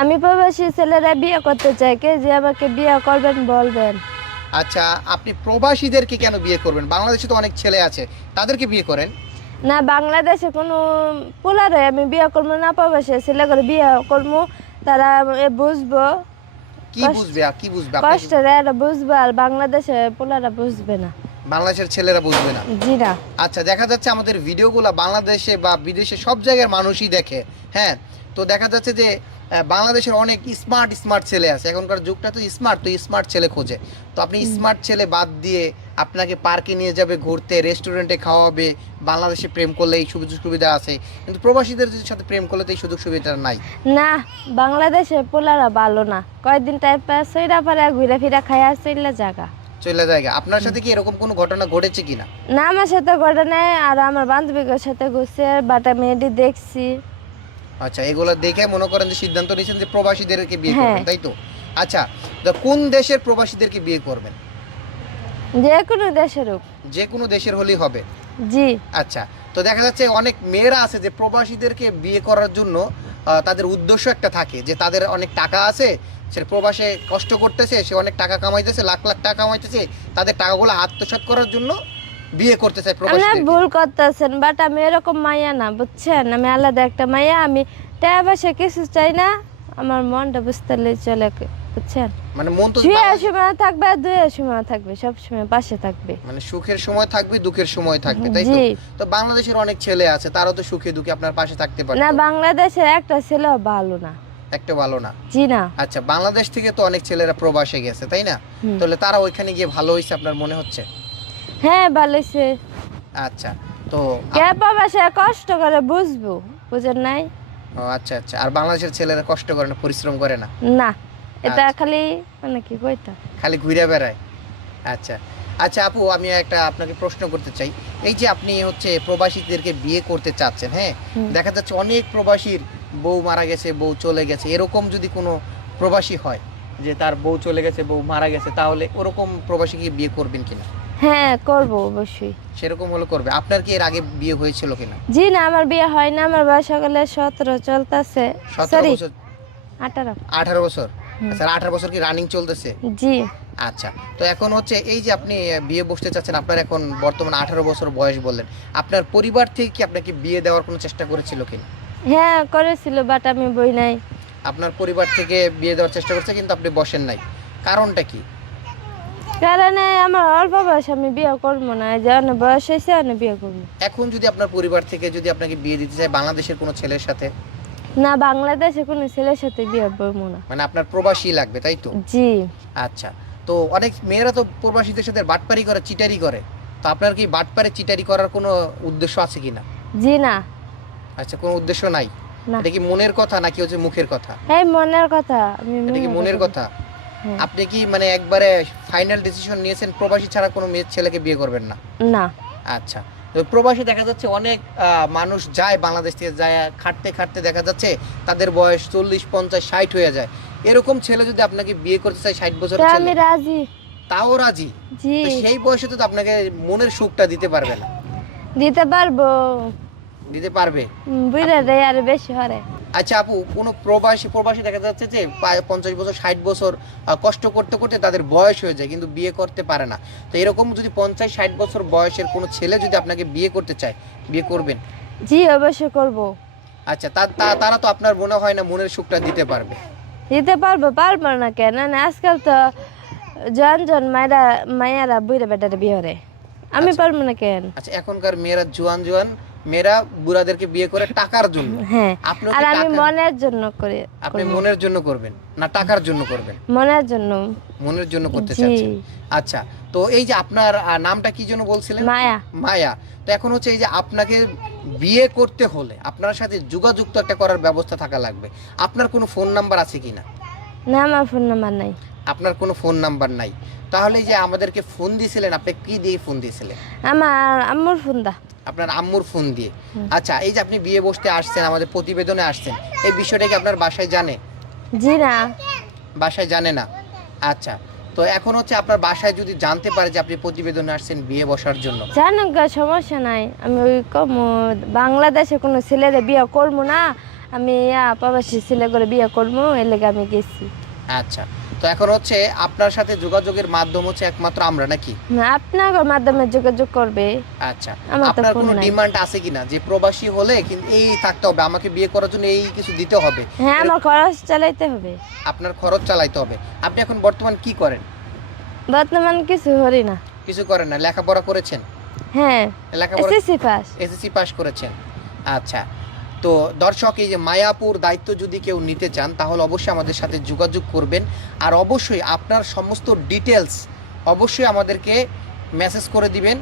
আমি প্রবাসী ছেলেরা বিয়ে করতে চাই কে যে আমাকে বিয়ে করবেন বলবেন আচ্ছা আপনি প্রবাসীদেরকে কেন বিয়ে করবেন বাংলাদেশে তো অনেক ছেলে আছে তাদেরকে বিয়ে করেন না বাংলাদেশে কোনো পোলারে আমি বিয়ে করবো না প্রবাসী ছেলে করে বিয়ে করবো তারা এ বুঝবো কি বুঝবে আর কি বুঝবে কষ্টের এরা বুঝবে আর বাংলাদেশে পোলারা বুঝবে না বাংলাদেশের ছেলেরা বুঝবে না জি না আচ্ছা দেখা যাচ্ছে আমাদের ভিডিওগুলো বাংলাদেশে বা বিদেশে সব জায়গার মানুষই দেখে হ্যাঁ তো দেখা যাচ্ছে যে বাংলাদেশের অনেক স্মার্ট স্মার্ট ছেলে আছে এখনকার যুগটা তো স্মার্ট তো স্মার্ট ছেলে খোঁজে তো আপনি স্মার্ট ছেলে বাদ দিয়ে আপনাকে পার্কে নিয়ে যাবে ঘুরতে রেস্টুরেন্টে খাওয়াবে বাংলাদেশে প্রেম করলে এই সুযোগ সুবিধা আছে কিন্তু প্রবাসীদের সাথে প্রেম করলে তো এই সুযোগ সুবিধা নাই না বাংলাদেশে পোলারা ভালো না কয়েকদিন টাইম পাস হইরা পারে ঘুরে ফিরা খায় আর জায়গা চলে জায়গা আপনার সাথে কি এরকম কোনো ঘটনা ঘটেছে কিনা না আমার সাথে ঘটনা আর আমার বান্ধবীর সাথে ঘুরছে বাটা মেয়েটি দেখছি আচ্ছা এগুলো দেখে মনে করেন যে সিদ্ধান্ত নিয়েছেন যে প্রবাসীদেরকে বিয়ে হ্যাঁ। করবেন তাই তো আচ্ছা তো কোন দেশের প্রবাসীদেরকে বিয়ে করবেন যে কোনো দেশের যে কোনো দেশের হলেই হবে জি আচ্ছা তো দেখা যাচ্ছে অনেক মেয়েরা আছে যে প্রবাসীদেরকে বিয়ে করার জন্য তাদের উদ্দেশ্য একটা থাকে যে তাদের অনেক টাকা আছে সে প্রবাসে কষ্ট করতেছে সে অনেক টাকা কামাইতেছে লাখ লাখ টাকা কামাইতেছে তাদের টাকাগুলো আত্মসাত করার জন্য বিয়ে করতে চাই প্রকাশ আপনি ভুল করতেছেন বাট আমি এরকম মাইয়া না বুঝছেন আমি আলাদা একটা মাইয়া আমি সে কিছু চাই না আমার মনটা বুঝতে চলে বুঝছেন মানে মন তো দুই সময় থাকবে দুই সময় থাকবে সব সময় পাশে থাকবে মানে সুখের সময় থাকবে দুঃখের সময় থাকবে তাই তো তো বাংলাদেশের অনেক ছেলে আছে তারা তো সুখে দুঃখে আপনার পাশে থাকতে পারে না বাংলাদেশের একটা ছেলে ভালো না একটা ভালো না জি না আচ্ছা বাংলাদেশ থেকে তো অনেক ছেলেরা প্রবাসে গেছে তাই না তাহলে তারা ওইখানে গিয়ে ভালো হয়েছে আপনার মনে হচ্ছে হ্যাঁ ভালো সে আচ্ছা তো ক্যাব সে কষ্ট করে বুঝবো বুঝেন নাই ও আচ্ছা আচ্ছা আর বাংলাদেশের ছেলেরা কষ্ট করে না পরিশ্রম করে না না এটা আচ্ছা। খালি মানে কি কইতা খালি ঘুরে বেড়ায় আচ্ছা আচ্ছা আপু আমি একটা আপনাকে প্রশ্ন করতে চাই এই যে আপনি হচ্ছে প্রবাসীদেরকে বিয়ে করতে চাচ্ছেন হ্যাঁ দেখা যাচ্ছে অনেক প্রবাসীর বউ মারা গেছে বউ চলে গেছে এরকম যদি কোনো প্রবাসী হয় যে তার বউ চলে গেছে বউ মারা গেছে তাহলে ওরকম প্রবাসী গিয়ে বিয়ে করবেন কিনা হ্যাঁ করব অবশ্যই সেরকম হলে করবে আপনার কি এর আগে বিয়ে হয়েছিল কিনা জি না আমার বিয়ে হয় না আমার বয়স সকালে 17 চলতেছে সরি 18 18 বছর আচ্ছা 18 বছর কি রানিং চলতেছে জি আচ্ছা তো এখন হচ্ছে এই যে আপনি বিয়ে বসতে চাচ্ছেন আপনার এখন বর্তমানে 18 বছর বয়স বললেন আপনার পরিবার থেকে কি আপনাকে বিয়ে দেওয়ার কোনো চেষ্টা করেছিল কিনা হ্যাঁ করেছিল বাট আমি বই নাই আপনার পরিবার থেকে বিয়ে দেওয়ার চেষ্টা করছে কিন্তু আপনি বসেন নাই কারণটা কি কারণে আমার অল্প বয়স আমি বিয়ে করবো না যে বয়স হয়েছে আমি বিয়ে করবো এখন যদি আপনার পরিবার থেকে যদি আপনাকে বিয়ে দিতে চায় বাংলাদেশের কোনো ছেলের সাথে না বাংলাদেশে কোনো ছেলের সাথে বিয়ে করবো না মানে আপনার প্রবাসী লাগবে তাই তো জি আচ্ছা তো অনেক মেয়েরা তো প্রবাসীদের সাথে বাটপারি করে চিটারি করে তো আপনার কি বাটপারে চিটারি করার কোনো উদ্দেশ্য আছে কিনা জি না আচ্ছা কোনো উদ্দেশ্য নাই এটা কি মনের কথা নাকি হচ্ছে মুখের কথা মনের কথা এটা কি মনের কথা আপনি কি মানে একবারে ফাইনাল ডিসিশন নিয়েছেন প্রবাসী ছাড়া কোনো ছেলেকে বিয়ে করবেন না না আচ্ছা দেখা যাচ্ছে অনেক মানুষ যায় বাংলাদেশ থেকে যায় খাটতে খাটতে দেখা যাচ্ছে তাদের বয়স চল্লিশ পঞ্চাশ ষাট হয়ে যায় এরকম ছেলে যদি আপনাকে বিয়ে করতে চায় ষাট বছর আমি রাজি তাও রাজি সেই বয়সে তো আপনাকে মনের সুখটা দিতে পারবে না দিতে পারবো দিতে পারবে বুঝলে দেয় আর বেশি হরে আচ্ছা আপু কোনো প্রবাসী প্রবাসী দেখা যাচ্ছে যে পঞ্চাশ বছর ষাট বছর কষ্ট করতে করতে তাদের বয়স হয়ে যায় কিন্তু বিয়ে করতে পারে না তো এরকম যদি পঞ্চাশ ষাট বছর বয়সের কোনো ছেলে যদি আপনাকে বিয়ে করতে চায় বিয়ে করবেন জি অবশ্যই করব আচ্ছা তা তারা তো আপনার মনে হয় না মনের সুখটা দিতে পারবে দিতে পারবো পারবো না কেন না আজকাল তো জন জন মায়েরা মায়েরা বুড়ে বেটারে বিয়ে হরে আমি আচ্ছা। পারবো না কেন আচ্ছা এখনকার মেয়েরা জোয়ান জোয়ান মেয়েরা বুড়াদেরকে বিয়ে করে টাকার জন্য হ্যাঁ, আর আমি মনের জন্য করে আপনি মনের জন্য করবেন না টাকার জন্য করবেন মনের জন্য মনের জন্য করতে চাচ্ছেন আচ্ছা তো এই যে আপনার নামটা কি জন্য বলছিলেন মায়া মায়া তো এখন হচ্ছে এই যে আপনাকে বিয়ে করতে হলে আপনার সাথে যোগাযোগ তো একটা করার ব্যবস্থা থাকা লাগবে আপনার কোনো ফোন নাম্বার আছে কি না না আমার ফোন নাম্বার নাই আপনার কোনো ফোন নাম্বার নাই তাহলে যে আমাদেরকে ফোন দিয়েছিলেন আপনি কি দিয়ে ফোন দিয়েছিলেন আমার আম্মুর ফোন দা আপনার আম্মুর ফোন দিয়ে আচ্ছা এই যে আপনি বিয়ে বসতে আসছেন আমাদের প্রতিবেদনে আসছেন এই বিষয়টা কি আপনার বাসায় জানে জি না বাসায় জানে না আচ্ছা তো এখন হচ্ছে আপনার বাসায় যদি জানতে পারে যে আপনি প্রতিবেদনে আসছেন বিয়ে বসার জন্য জানুক সমস্যা নাই আমি ওই কম বাংলাদেশে কোনো ছেলেদের বিয়ে করবো না আমি আপাবাসী ছেলে করে বিয়ে করবো এর লেগে আমি গেছি আচ্ছা তো এখন হচ্ছে আপনার সাথে যোগাযোগের মাধ্যম হচ্ছে একমাত্র আমরা নাকি আপনার মাধ্যমে যোগাযোগ করবে আচ্ছা আপনার কোনো ডিমান্ড আছে কিনা যে প্রবাসী হলে কিন্তু এই থাকতে হবে আমাকে বিয়ে করার জন্য এই কিছু দিতে হবে হ্যাঁ আমার খরচ চালাইতে হবে আপনার খরচ চালাইতে হবে আপনি এখন বর্তমান কি করেন বর্তমান কিছু করি না কিছু করেন না লেখাপড়া করেছেন হ্যাঁ লেখাপড়া এসএসসি পাস এসএসসি পাস করেছেন আচ্ছা তো দর্শক এই যে মায়াপুর দায়িত্ব যদি কেউ নিতে চান তাহলে অবশ্যই আমাদের সাথে যোগাযোগ করবেন আর অবশ্যই আপনার সমস্ত ডিটেলস অবশ্যই আমাদেরকে মেসেজ করে দিবেন